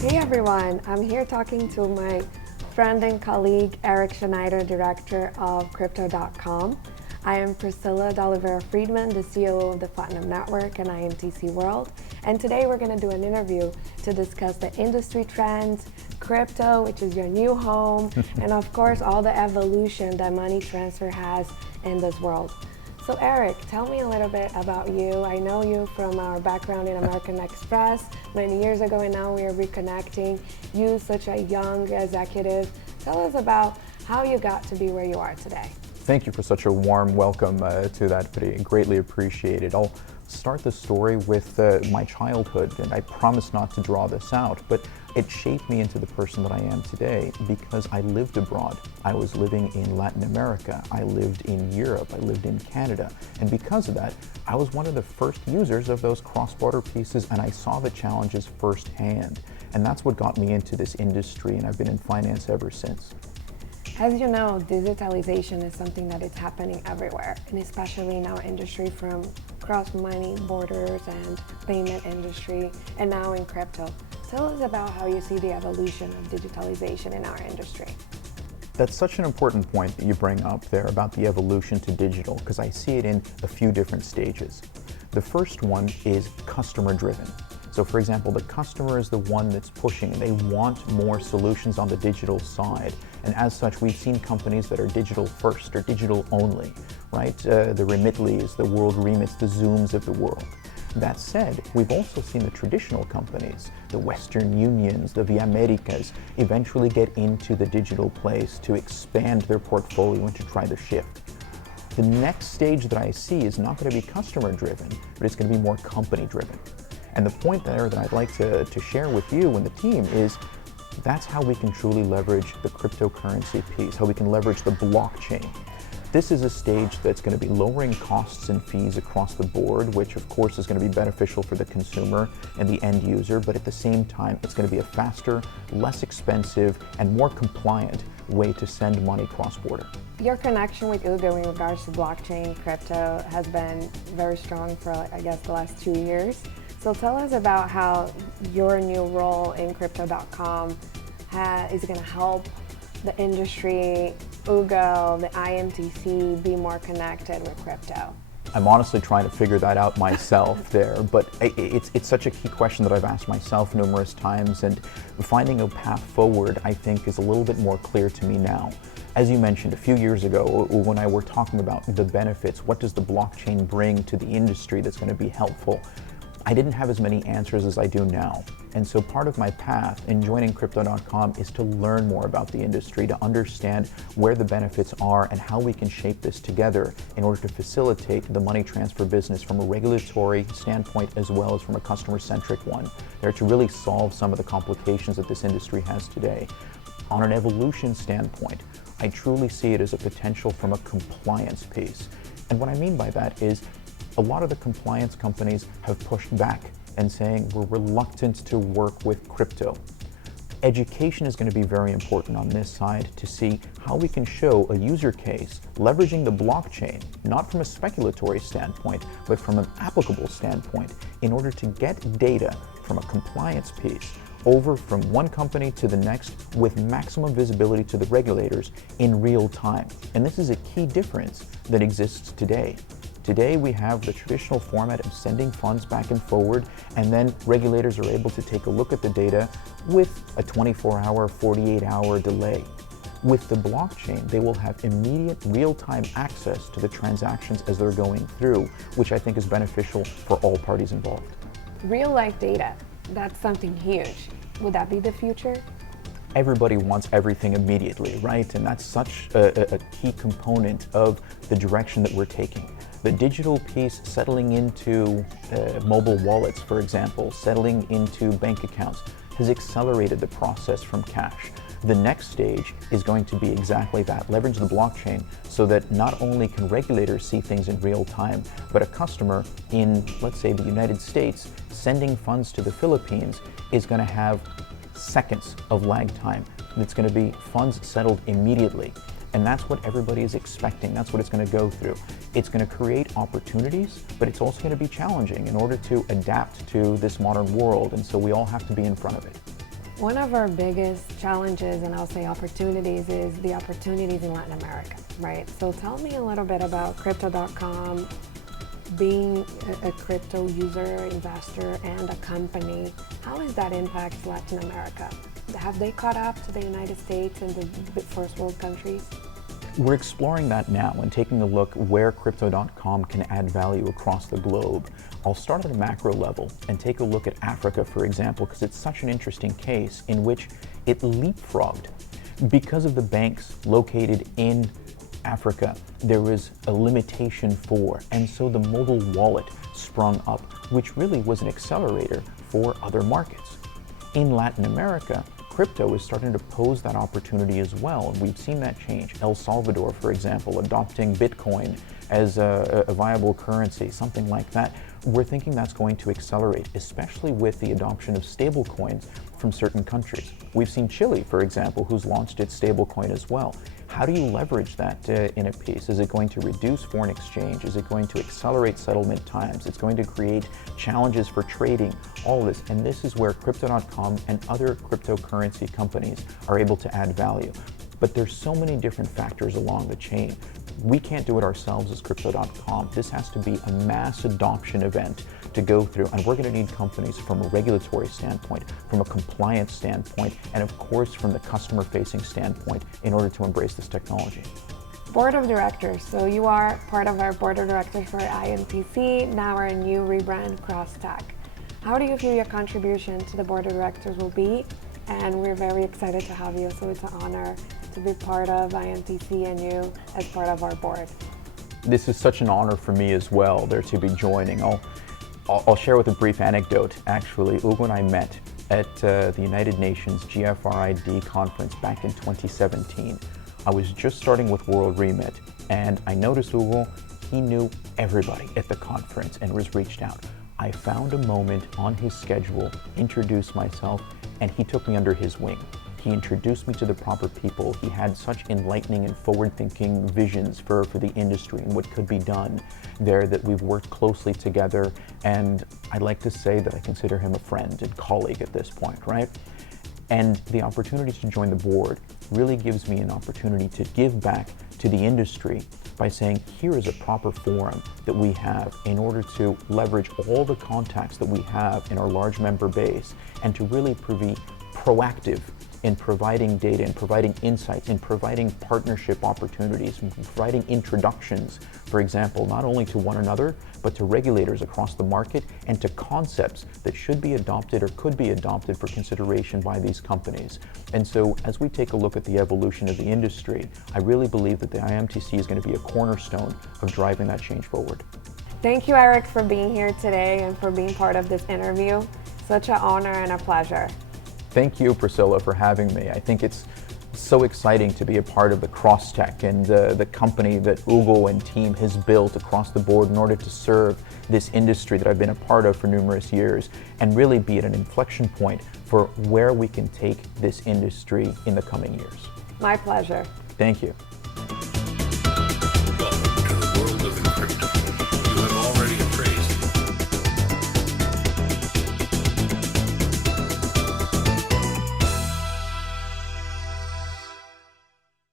Hey everyone, I'm here talking to my friend and colleague Erick Schneider, director of Crypto.com. I am Priscilla D'Oliveira-Friedman, the CEO of the Platinum Network and IMTC World, and today we're going to do an interview to discuss the industry trends, crypto, which is your new home, and of course all the evolution that money transfer has in this world. So Erick, tell me a little bit about you. I know you from our background in American Express many years ago, and now we are reconnecting. You, such a young executive, tell us about how you got to be where you are today. Thank you for such a warm welcome to that, Pri. Greatly appreciated. I'll start the story with my childhood, and I promise not to draw this out, but it shaped me into the person that I am today because I lived abroad. I was living in Latin America, I lived in Europe, I lived in Canada, and because of that, I was one of the first users of those cross-border pieces, and I saw the challenges firsthand. And that's what got me into this industry, and I've been in finance ever since. As you know, digitalization is something that is happening everywhere, and especially in our industry, from cross-money borders and payment industry, and now in crypto. Tell us about how you see the evolution of digitalization in our industry. That's such an important point that you bring up there about the evolution to digital, because I see it in a few different stages. The first one is customer-driven. So for example, the customer is the one that's pushing. They want more solutions on the digital side. And as such, we've seen companies that are digital first or digital only, right? The Remitlys, the WorldRemits, the Zooms of the world. That said, we've also seen the traditional companies, the Western Unions, the Via Americas, eventually get into the digital place to expand their portfolio and to try the shift. The next stage that I see is not going to be customer-driven, but it's going to be more company-driven. And the point there that I'd like to share with you and the team is that's how we can truly leverage the cryptocurrency piece, how we can leverage the blockchain. This is a stage that's going to be lowering costs and fees across the board, which of course is going to be beneficial for the consumer and the end user, but at the same time, it's going to be a faster, less expensive, and more compliant way to send money cross-border. Your connection with Ugo in regards to blockchain crypto has been very strong for, I guess, the last 2 years. So tell us about how your new role in Crypto.com is going to help the industry, Ugo, the IMTC be more connected with crypto. I'm honestly trying to figure that out myself there, but it's such a key question that I've asked myself numerous times, and finding a path forward, I think, is a little bit more clear to me now. As you mentioned, a few years ago, when I were talking about the benefits, what does the blockchain bring to the industry that's going to be helpful, I didn't have as many answers as I do now. And so part of my path in joining Crypto.com is to learn more about the industry, to understand where the benefits are and how we can shape this together in order to facilitate the money transfer business from a regulatory standpoint as well as from a customer-centric one, there to really solve some of the complications that this industry has today. On an evolution standpoint, I truly see it as a potential from a compliance piece. And what I mean by that is a lot of the compliance companies have pushed back and saying we're reluctant to work with crypto. Education is going to be very important on this side to see how we can show a user case leveraging the blockchain, not from a speculatory standpoint, but from an applicable standpoint, in order to get data from a compliance piece over from one company to the next with maximum visibility to the regulators in real time. And this is a key difference that exists today. Today we have the traditional format of sending funds back and forward, and then regulators are able to take a look at the data with a 24-hour, 48-hour delay. With the blockchain, they will have immediate real-time access to the transactions as they're going through, which I think is beneficial for all parties involved. Real-life data, that's something huge. Would that be the future? Everybody wants everything immediately, right? And that's such a key component of the direction that we're taking. The digital piece settling into mobile wallets, for example, settling into bank accounts, has accelerated the process from cash. The next stage is going to be exactly that, leverage the blockchain so that not only can regulators see things in real time, but a customer in, let's say, the United States sending funds to the Philippines is going to have seconds of lag time. It's going to be funds settled immediately. And that's what everybody is expecting. That's what it's going to go through. It's going to create opportunities, but it's also going to be challenging in order to adapt to this modern world. And so we all have to be in front of it. One of our biggest challenges, and I'll say opportunities, is the opportunities in Latin America, right? So tell me a little bit about Crypto.com, being a crypto user, investor, and a company. How does that impact Latin America? Have they caught up to the United States and the first world countries? We're exploring that now and taking a look where Crypto.com can add value across the globe. I'll start at a macro level and take a look at Africa, for example, because it's such an interesting case in which it leapfrogged. Because of the banks located in Africa, there was a limitation for, and so the mobile wallet sprung up, which really was an accelerator for other markets. In Latin America, crypto is starting to pose that opportunity as well, and we've seen that change. El Salvador, for example, adopting Bitcoin as a viable currency, something like that. We're thinking that's going to accelerate, especially with the adoption of stablecoins from certain countries. We've seen Chile, for example, who's launched its stablecoin as well. How do you leverage that in a piece? Is it going to reduce foreign exchange? Is it going to accelerate settlement times? It's going to create challenges for trading, all of this. And this is where Crypto.com and other cryptocurrency companies are able to add value. But there's so many different factors along the chain. We can't do it ourselves as Crypto.com. This has to be a mass adoption event to go through, and we're going to need companies from a regulatory standpoint, from a compliance standpoint, and of course from the customer-facing standpoint in order to embrace this technology. Board of Directors. So you are part of our Board of Directors for IMTC, now our new rebrand CrossTech. How do you feel your contribution to the Board of Directors will be? And we're very excited to have you, so it's an honor to be part of IMTC and you as part of our board. This is such an honor for me as well, there to be joining. I'll share with a brief anecdote. Actually, Ugo and I met at the United Nations GFRID conference back in 2017. I was just starting with WorldRemit, and I noticed Ugo, he knew everybody at the conference and was reached out. I found a moment on his schedule, introduced myself, and he took me under his wing. He introduced me to the proper people. He had such enlightening and forward-thinking visions for the industry and what could be done there, that we've worked closely together. And I'd like to say that I consider him a friend and colleague at this point, right? And the opportunity to join the board really gives me an opportunity to give back to the industry by saying, here is a proper forum that we have in order to leverage all the contacts that we have in our large member base and to really be proactive in providing data, in providing insights, in providing partnership opportunities, in providing introductions, for example, not only to one another, but to regulators across the market and to concepts that should be adopted or could be adopted for consideration by these companies. And so as we take a look at the evolution of the industry, I really believe that the IMTC is going to be a cornerstone of driving that change forward. Thank you, Eric, for being here today and for being part of this interview. Such an honor and a pleasure. Thank you, Priscilla, for having me. I think it's so exciting to be a part of the CrossTech and the company that Ugo and team has built across the board in order to serve this industry that I've been a part of for numerous years and really be at an inflection point for where we can take this industry in the coming years. My pleasure. Thank you.